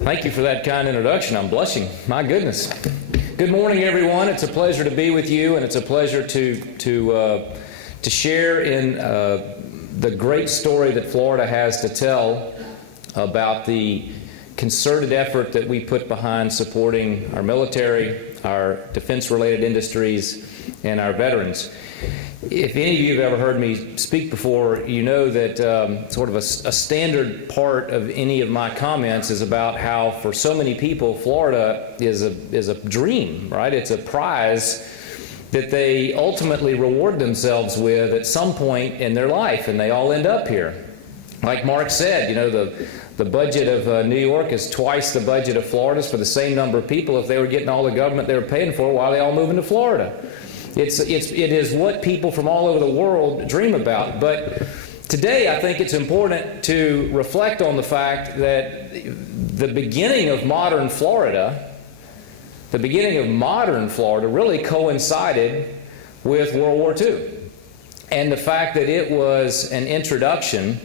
Thank you for that kind introduction. I'm blushing. My goodness. Good morning, everyone. It's a pleasure to be with you, and it's a pleasure to share in the great story that Florida has to tell about the concerted effort that we put behind supporting our military, our defense-related industries, and our veterans. If any of you have ever heard me speak before, you know that sort of a standard part of any of my comments is about how, for so many people, Florida is a dream, right? It's a prize that they ultimately reward themselves with at some point in their life, and they all end up here. Like Mark said, you know, the budget of New York is twice the budget of Florida's for the same number of people if they were getting all the government they were paying for. Why are they all moving to Florida? It is what people from all over the world dream about. But today I think it's important to reflect on the fact that the beginning of modern Florida really coincided with World War II. And the fact that it was an introduction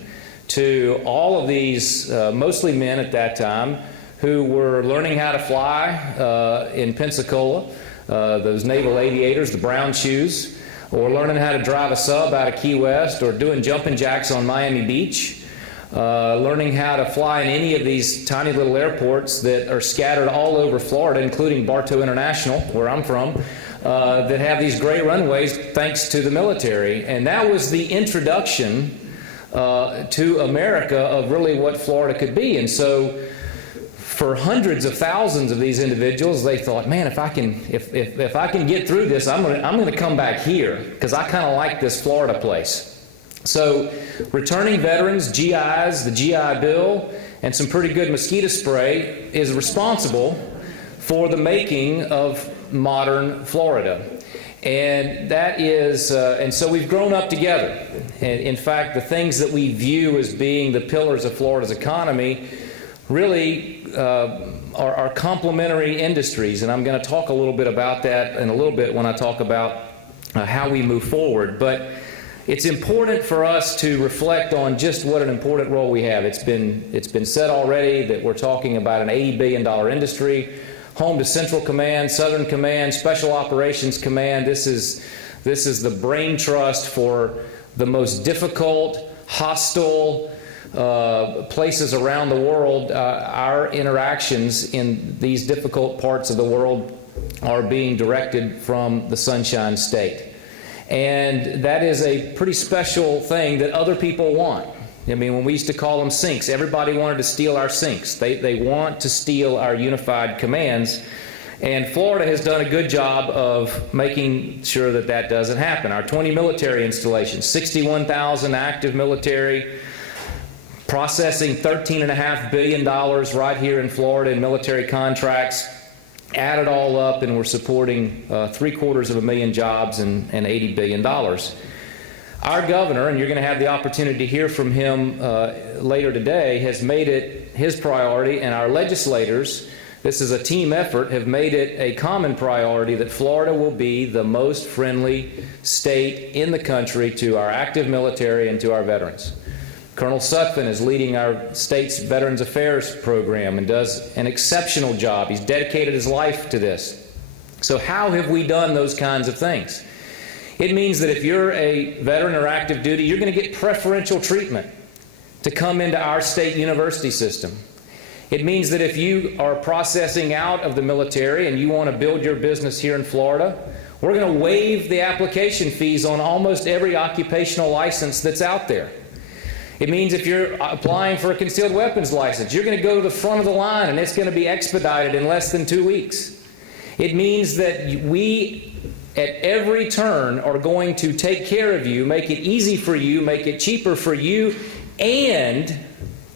to all of these, mostly men at that time, who were learning how to fly in Pensacola, those naval aviators, the brown shoes, or learning how to drive a sub out of Key West, or doing jumping jacks on Miami Beach, learning how to fly in any of these tiny little airports that are scattered all over Florida, including Bartow International, where I'm from, that have these great runways thanks to the military. And that was the introduction to America of really what Florida could be. And so for hundreds of thousands of these individuals, they thought, man, if I can get through this, I'm going to come back here because I kind of like this Florida place. So returning veterans, GIs, the GI Bill, and some pretty good mosquito spray is responsible for the making of modern Florida. And that is, and so we've grown up together. And in fact, the things that we view as being the pillars of Florida's economy really are complementary industries, and I'm going to talk a little bit about that in a little bit when I talk about how we move forward. But it's important for us to reflect on just what an important role we have. It's been said already that we're talking about an $80 billion industry, home to Central Command, Southern Command, Special Operations Command. This is the brain trust for the most difficult, hostile places around the world. Our interactions in these difficult parts of the world are being directed from the Sunshine State. And that is a pretty special thing that other people want. I mean, when we used to call them sinks, everybody wanted to steal our sinks. They want to steal our unified commands. And Florida has done a good job of making sure that that doesn't happen. Our 20 military installations, 61,000 active military, processing $13.5 billion right here in Florida in military contracts. Add it all up, and we're supporting 750,000 jobs and $80 billion. Our governor, and you're going to have the opportunity to hear from him later today, has made it his priority, and our legislators, this is a team effort, have made it a common priority that Florida will be the most friendly state in the country to our active military and to our veterans. Colonel Sutphin is leading our state's Veterans Affairs program and does an exceptional job. He's dedicated his life to this. So how have we done those kinds of things? It means that if you're a veteran or active duty, you're going to get preferential treatment to come into our state university system. It means that if you are processing out of the military and you want to build your business here in Florida, we're going to waive the application fees on almost every occupational license that's out there. It means if you're applying for a concealed weapons license, you're going to go to the front of the line and it's going to be expedited in less than 2 weeks. It means that we, at every turn, are going to take care of you, make it easy for you, make it cheaper for you and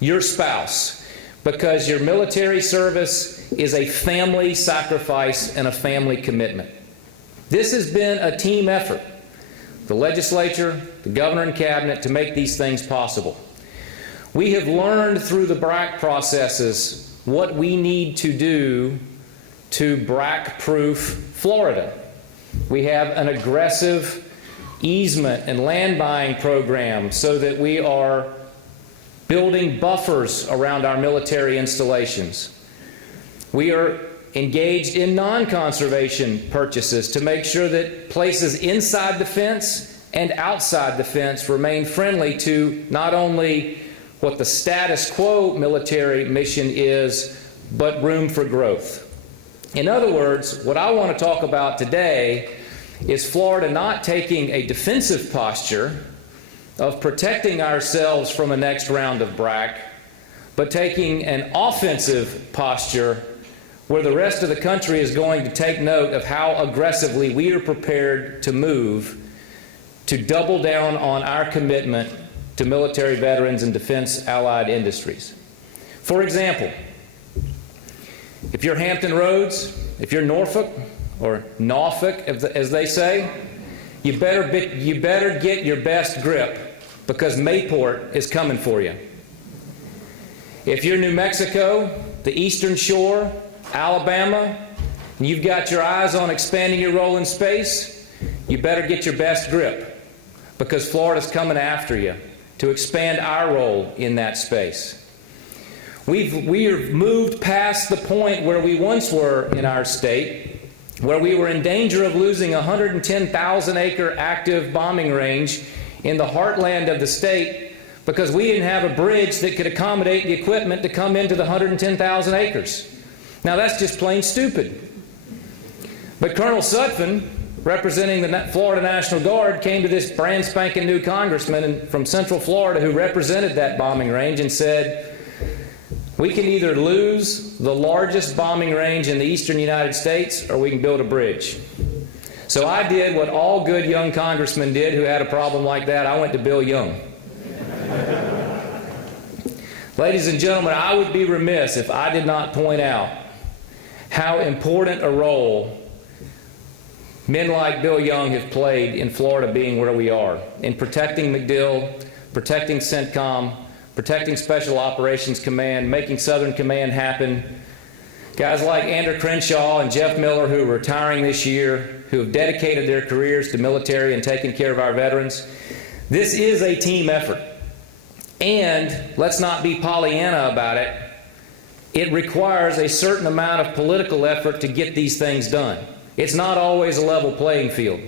your spouse, because your military service is a family sacrifice and a family commitment. This has been a team effort. The legislature, the governor and cabinet, to make these things possible. We have learned through the BRAC processes what we need to do to BRAC-proof Florida. We have an aggressive easement and land buying program so that we are building buffers around our military installations. We are engaged in non-conservation purchases to make sure that places inside the fence and outside the fence remain friendly to not only what the status quo military mission is, but room for growth. In other words, what I want to talk about today is Florida not taking a defensive posture of protecting ourselves from a next round of BRAC, but taking an offensive posture where the rest of the country is going to take note of how aggressively we are prepared to move to double down on our commitment to military veterans and defense allied industries. For example, if you're Hampton Roads, if you're Norfolk, or Norfolk as they say, you better get your best grip, because Mayport is coming for you. If you're New Mexico, the Eastern Shore, Alabama, and you've got your eyes on expanding your role in space, you better get your best grip, because Florida's coming after you to expand our role in that space. We have moved past the point where we once were in our state, where we were in danger of losing a 110,000-acre active bombing range in the heartland of the state because we didn't have a bridge that could accommodate the equipment to come into the 110,000 acres. Now, that's just plain stupid. But Colonel Sutphin, representing the Florida National Guard, came to this brand spanking new congressman from Central Florida who represented that bombing range and said, we can either lose the largest bombing range in the eastern United States or we can build a bridge. So I did what all good young congressmen did who had a problem like that. I went to Bill Young. Ladies and gentlemen, I would be remiss if I did not point out how important a role men like Bill Young have played in Florida being where we are, in protecting MacDill, protecting CENTCOM, protecting Special Operations Command, making Southern Command happen. Guys like Andrew Crenshaw and Jeff Miller, who are retiring this year, who have dedicated their careers to military and taking care of our veterans. This is a team effort. And let's not be Pollyanna about it. It requires a certain amount of political effort to get these things done. It's not always a level playing field.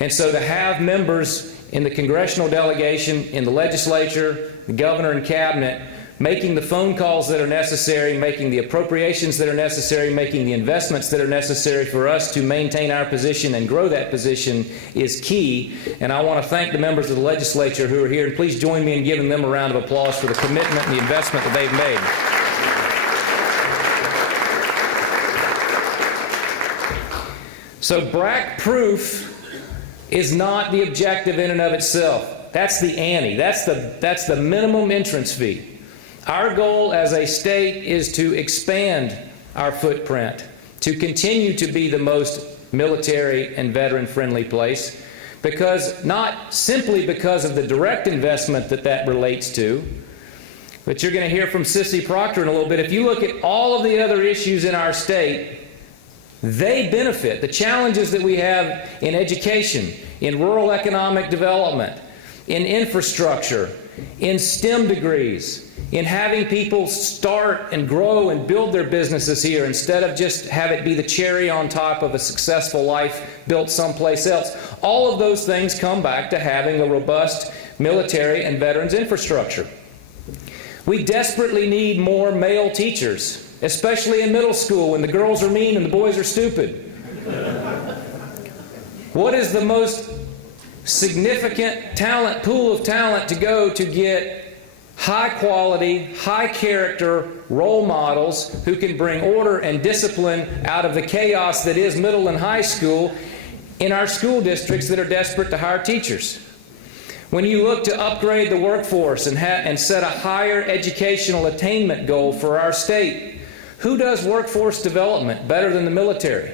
And so to have members in the congressional delegation, in the legislature, the governor and cabinet, making the phone calls that are necessary, making the appropriations that are necessary, making the investments that are necessary for us to maintain our position and grow that position is key. And I want to thank the members of the legislature who are here. And please join me in giving them a round of applause for the commitment and the investment that they've made. So BRAC proof is not the objective in and of itself. That's the ante. That's the minimum entrance fee. Our goal as a state is to expand our footprint, to continue to be the most military and veteran-friendly place, because not simply because of the direct investment that relates to, but you're going to hear from Sissy Proctor in a little bit. If you look at all of the other issues in our state, they benefit. The challenges that we have in education, in rural economic development, in infrastructure, in STEM degrees, in having people start and grow and build their businesses here instead of just have it be the cherry on top of a successful life built someplace else. All of those things come back to having a robust military and veterans infrastructure. We desperately need more male teachers, especially in middle school when the girls are mean and the boys are stupid. What is the most significant pool of talent to go to get high quality, high character role models who can bring order and discipline out of the chaos that is middle and high school in our school districts that are desperate to hire teachers? When you look to upgrade the workforce and set a higher educational attainment goal for our state, who does workforce development better than the military?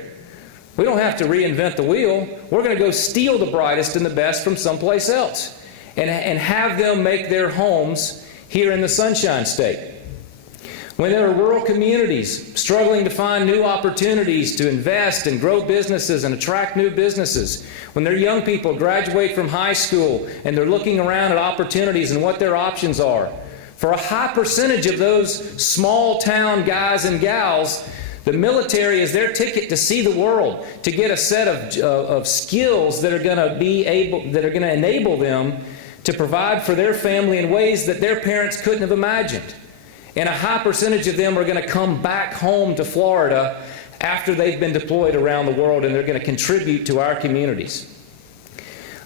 We don't have to reinvent the wheel. We're going to go steal the brightest and the best from someplace else and have them make their homes here in the Sunshine State. When there are rural communities struggling to find new opportunities to invest and grow businesses and attract new businesses, when their young people graduate from high school and they're looking around at opportunities and what their options are, For a high percentage of those small town guys and gals, the military is their ticket to see the world, to get a set of skills that are going to enable them to provide for their family in ways that their parents couldn't have imagined. And a high percentage of them are going to come back home to Florida after they've been deployed around the world, and they're going to contribute to our communities.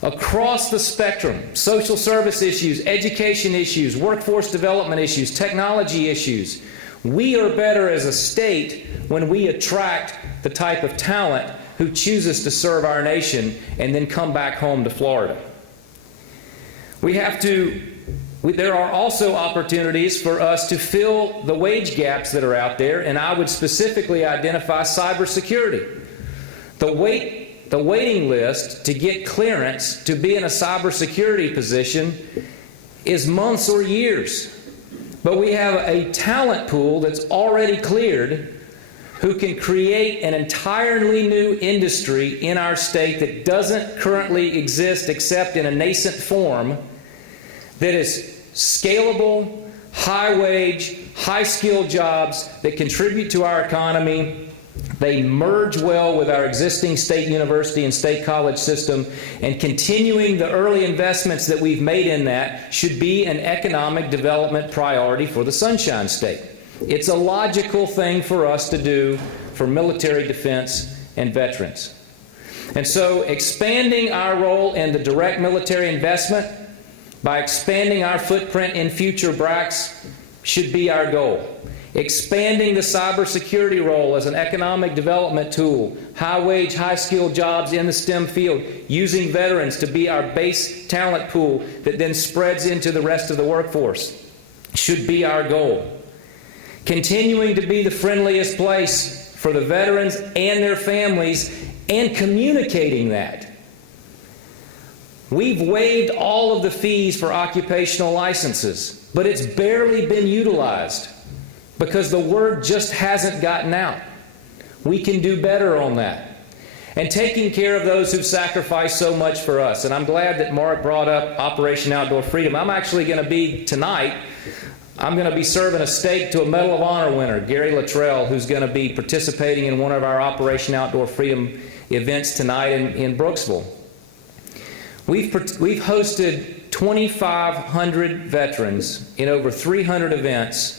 Across the spectrum, social service issues, education issues, workforce development issues, technology issues, we are better as a state when we attract the type of talent who chooses to serve our nation and then come back home to Florida. There are also opportunities for us to fill the wage gaps that are out there, and I would specifically identify cybersecurity. The waiting list to get clearance to be in a cybersecurity position is months or years. But we have a talent pool that's already cleared who can create an entirely new industry in our state that doesn't currently exist except in a nascent form, that is scalable, high-wage, high-skilled jobs that contribute to our economy. They merge well with our existing state university and state college system, and continuing the early investments that we've made in that should be an economic development priority for the Sunshine State. It's a logical thing for us to do for military defense and veterans. And so expanding our role in the direct military investment by expanding our footprint in future BRACs should be our goal. Expanding the cybersecurity role as an economic development tool, high-wage, high-skilled jobs in the STEM field, using veterans to be our base talent pool that then spreads into the rest of the workforce, should be our goal. Continuing to be the friendliest place for the veterans and their families, and communicating that. We've waived all of the fees for occupational licenses, but it's barely been utilized because the word just hasn't gotten out. We can do better on that. And taking care of those who've sacrificed so much for us. And I'm glad that Mark brought up Operation Outdoor Freedom. I'm actually going to be, tonight, I'm going to be serving a steak to a Medal of Honor winner, Gary Luttrell, who's going to be participating in one of our Operation Outdoor Freedom events tonight in Brooksville. We've hosted 2,500 veterans in over 300 events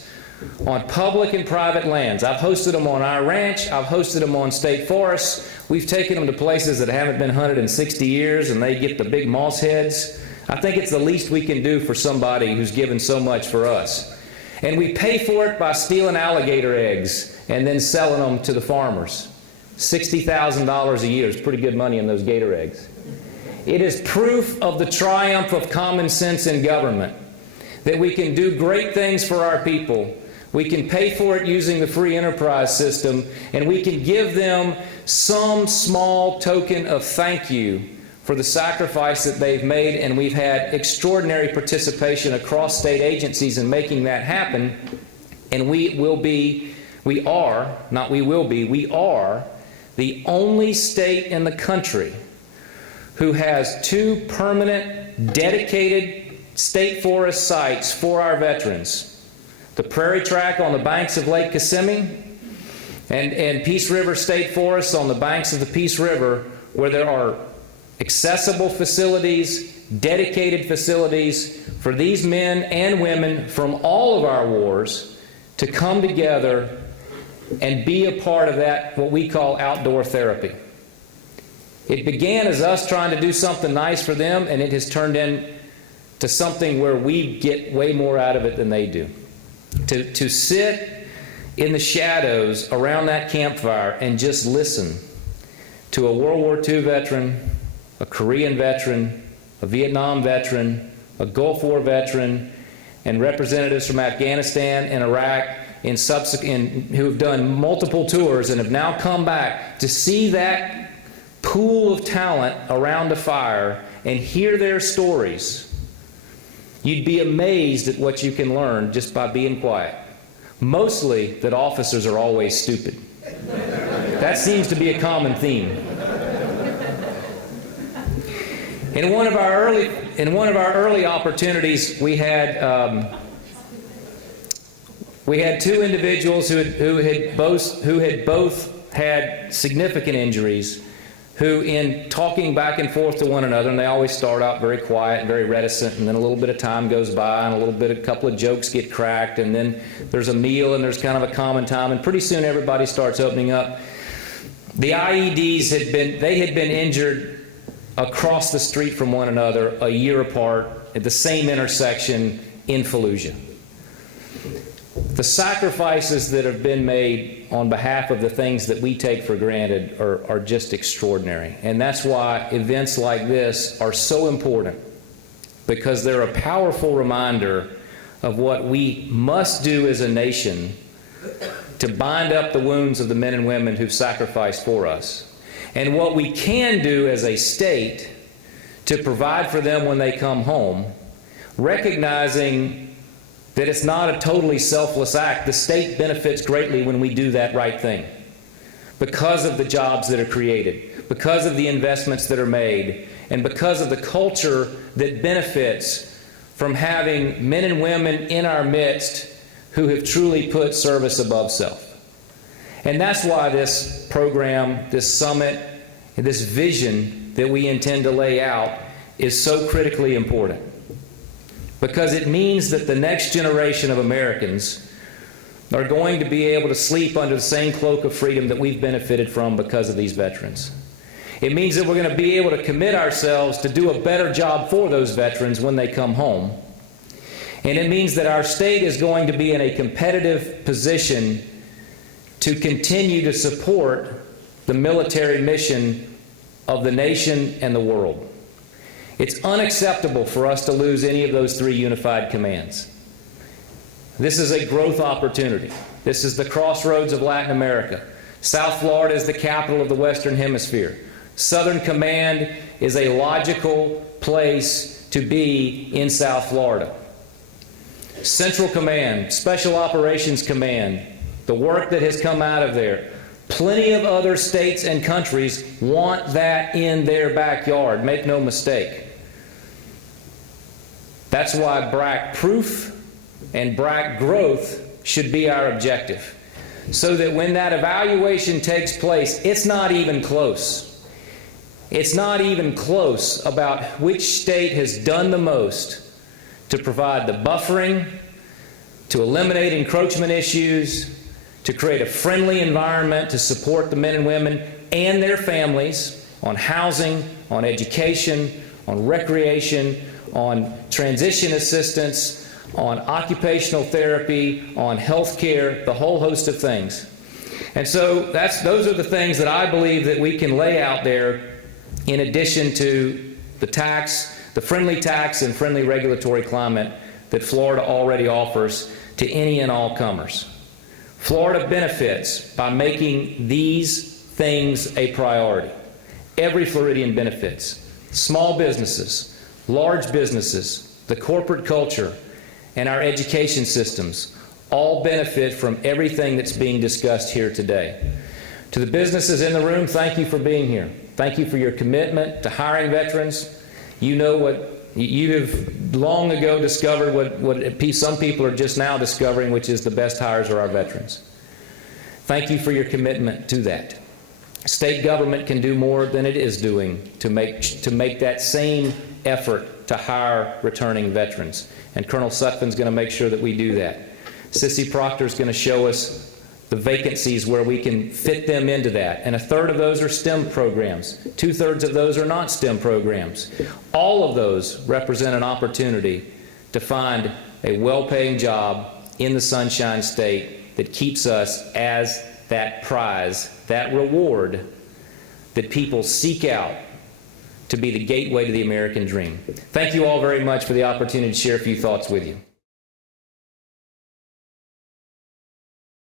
on public and private lands. I've hosted them on our ranch. I've hosted them on state forests. We've taken them to places that haven't been hunted in 60 years, and they get the big moss heads. I think it's the least we can do for somebody who's given so much for us. And we pay for it by stealing alligator eggs and then selling them to the farmers. $60,000 a year is pretty good money in those gator eggs. It is proof of the triumph of common sense in government that we can do great things for our people. We can pay for it using the free enterprise system, and we can give them some small token of thank you for the sacrifice that they've made, and we've had extraordinary participation across state agencies in making that happen. And we are the only state in the country who has 2 permanent, dedicated state forest sites for our veterans. The Prairie Track on the banks of Lake Kissimmee and Peace River State Forest on the banks of the Peace River, where there are accessible facilities, dedicated facilities for these men and women from all of our wars to come together and be a part of that, what we call outdoor therapy. It began as us trying to do something nice for them, and it has turned into something where we get way more out of it than they do. To sit in the shadows around that campfire and just listen to a World War II veteran, a Korean veteran, a Vietnam veteran, a Gulf War veteran, and representatives from Afghanistan and Iraq who have done multiple tours and have now come back to see that pool of talent around a fire and hear their stories. You'd be amazed at what you can learn just by being quiet. Mostly that officers are always stupid. That seems to be a common theme. In one of our early opportunities, we had We had two individuals who had both had significant injuries, who, in talking back and forth to one another, and they always start out very quiet and very reticent, and then a little bit of time goes by, and a couple of jokes get cracked, and then there's a meal, and there's kind of a common time, and pretty soon everybody starts opening up. The IEDs had been injured across the street from one another, a year apart, at the same intersection in Fallujah. The sacrifices that have been made on behalf of the things that we take for granted are just extraordinary. And that's why events like this are so important, because they're a powerful reminder of what we must do as a nation to bind up the wounds of the men and women who've sacrificed for us, and what we can do as a state to provide for them when they come home, recognizing that it's not a totally selfless act. The state benefits greatly when we do that right thing, because of the jobs that are created, because of the investments that are made, and because of the culture that benefits from having men and women in our midst who have truly put service above self. And that's why this program, this summit, this vision that we intend to lay out is so critically important. Because it means that the next generation of Americans are going to be able to sleep under the same cloak of freedom that we've benefited from because of these veterans. It means that we're going to be able to commit ourselves to do a better job for those veterans when they come home. And it means that our state is going to be in a competitive position to continue to support the military mission of the nation and the world. It's unacceptable for us to lose any of those three unified commands. This is a growth opportunity. This is the crossroads of Latin America. South Florida is the capital of the Western Hemisphere. Southern Command is a logical place to be in South Florida. Central Command, Special Operations Command, the work that has come out of there. Plenty of other states and countries want that in their backyard, make no mistake. That's why BRAC proof and BRAC growth should be our objective, so that when that evaluation takes place, it's not even close. It's not even close about which state has done the most to provide the buffering, to eliminate encroachment issues, to create a friendly environment to support the men and women and their families on housing, on education, on recreation, on transition assistance, on occupational therapy, on health care, the whole host of things. And so those are the things that I believe that we can lay out there, in addition to the tax, the friendly tax and friendly regulatory climate that Florida already offers to any and all comers. Florida benefits by making these things a priority. Every Floridian benefits. Small businesses, large businesses, the corporate culture, and our education systems all benefit from everything that's being discussed here today. To the businesses in the room, thank you for being here. Thank you for your commitment to hiring veterans. You know what you have long ago discovered, what some people are just now discovering, which is the best hires are our veterans. Thank you for your commitment to that. State government can do more than it is doing to make that same effort to hire returning veterans. And Colonel Sutphin's going to make sure that we do that. Sissy Proctor's going to show us the vacancies where we can fit them into that. And a third of those are STEM programs. 2/3 of those are not STEM programs. All of those represent an opportunity to find a well-paying job in the Sunshine State that keeps us as that prize, that reward that people seek out to be the gateway to the American dream. Thank you all very much for the opportunity to share a few thoughts with you.